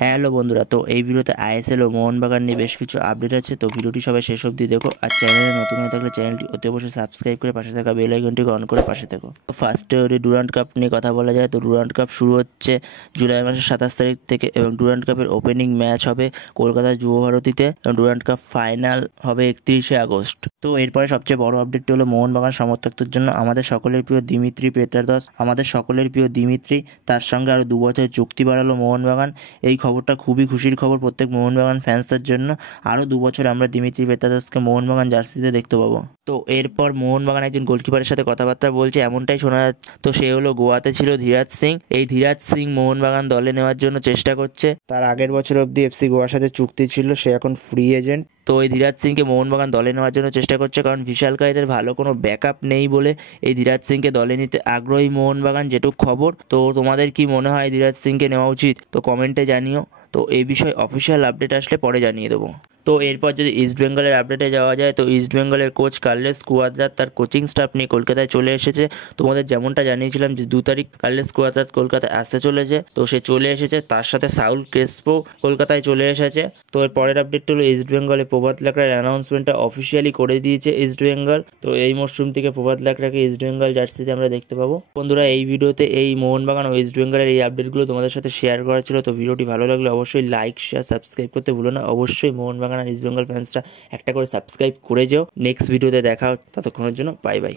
Hello বন্ধুরা, তো এই ভিডিওতে আইএসএল ও মোহনবাগান নিয়ে বেশ কিছু আপডেট আছে। তো ভিডিওটি সবাই শেষ অবধি দেখো। আর চ্যানেলে নতুন হয়ে থাকলে চ্যানেলটি অতি অবশ্যই সাবস্ক্রাইব করে পাশে থাকা বেল আইকনটিকে অন করে পাশে থেকো। তো ফার্স্টে ডুরান্ড কাপ নিয়ে কথা বলা যায়। তো ডুরান্ড কাপ শুরু হচ্ছে জুলাই মাসের 27 তারিখ থেকে এবং ডুরান্ড কাপের ওপেনিং ম্যাচ হবে কলকাতার যুবভারতীতে এবং ডুরান্ড কাপ ফাইনাল হবে 31শে আগস্ট। তো এরপরে সবচেয়ে বড় আপডেটটি হলো মোহনবাগান সমর্থকদের জন্য আমাদের সকলের প্রিয় দিমিত্রি পেত্রাদস, আমাদের সকলের প্রিয় দিমিত্রি, তার সঙ্গে আরও 2 বছরের চুক্তি বাড়ালো মোহনবাগান। এই খবরটা খুবই খুশির খবর প্রত্যেক মোহনবাগান ফ্যান্সদের জন্য। আরও 2 বছর আমরা দিমিত্রি পেত্রাদসকে মোহনবাগান জার্সিতে দেখতে পাবো। তো এরপর মোহনবাগান একজন গোলকিপারের সাথে কথাবার্তা বলছে, এমনটাই শোনা যাচ্ছে। তো সে হলো গোয়াতে ছিল ধীরাজ সিং। এই ধীরাজ সিং মোহনবাগান দলে নেওয়ার জন্য চেষ্টা করছে। তার আগের বছর অবধি এফসি গোয়ার সাথে চুক্তি ছিল, সে এখন ফ্রি এজেন্ট। তো এই ধীরাজ সিংকে মোহনবাগান দলে নেওয়ার জন্য চেষ্টা করছে, কারণ বিশাল কায়েতের ভালো কোনো ব্যাকআপ নেই বলে এই ধীরাজ সিংকে দলে নিতে আগ্রহী মোহনবাগান, যেটুকু খবর। তো তোমাদের কি মনে হয় ধীরাজ সিংকে নেওয়া উচিত? তো কমেন্টে জানিও। তো এই বিষয়ে অফিসিয়াল আপডেট আসলে পরে জানিয়ে দেবো। তো এরপর যদি ইস্টবেঙ্গলের আপডেটে যাওয়া যায়, তো ইস্টবেঙ্গলের কোচ কার্লেস কুয়াদ্রাত তার কোচিং স্টাফ নিয়ে কলকাতায় চলে এসেছে। তোমাদের যেমনটা জানিয়েছিলাম যে 2 তারিখ কার্লেস কুয়াদ্রাত কলকাতায় আসতে চলেছে, তো সে চলে এসেছে। তার সাথে সাউল ক্রেসপো কলকাতায় চলে এসেছে। তো এর পরের আপডেট হলো ইস্টবেঙ্গলে প্রভাত লাকড়ার অ্যানাউন্সমেন্টটা অফিসিয়ালি করে দিয়েছে ইস্টবেঙ্গল। তো এই মরশুম থেকে প্রভাত লাকড়াকে ইস্টবেঙ্গল জার্সিতে আমরা দেখতে পাবো। বন্ধুরা, এই ভিডিওতে এই মোহনবাগান ও ইস্টবেঙ্গলের এই আপডেটগুলো তোমাদের সাথে শেয়ার করা ছিল। তো ভিডিওটি ভালো লাগলে অবশ্যই লাইক, শেয়ার, সাবস্ক্রাইব করতে ভুলো না। অবশ্যই মোহনবাগান আর ইস্টবেঙ্গল ফ্যান্সরা একটা করে সাবস্ক্রাইব করে যাও। নেক্সট ভিডিওতে দেখা হচ্ছে, ততক্ষণের জন্য বাই বাই।